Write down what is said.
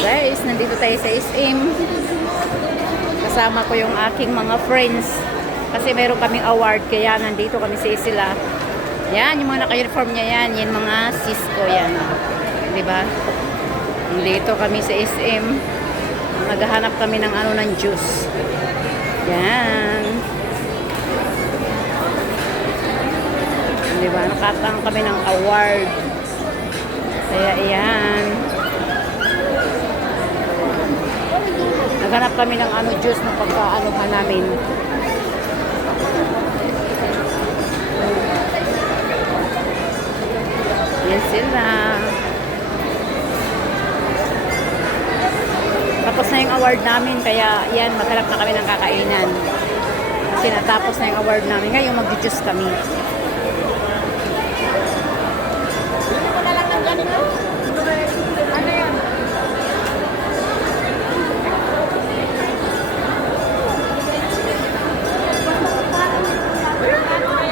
Guys, nandito tayo sa SM. Kasama ko yung aking mga friends. Kasi meron kaming award, kaya nandito kami sa sila. Yan, yung mga naka-uniform niya yan. Yan mga Cisco yan. Diba? Nandito kami sa SM. Naghahanap kami ng ano ng juice. Yan. Diba? Nakatang kami ng award. Kaya yan. Naghanap kami ng ano juice na pagka-anuhan namin. Yan sila. Tapos na yung award namin, kaya yan, maghanap na kami ng kakainan. Kasi natapos na yung award namin. Ngayon mag-juice kami.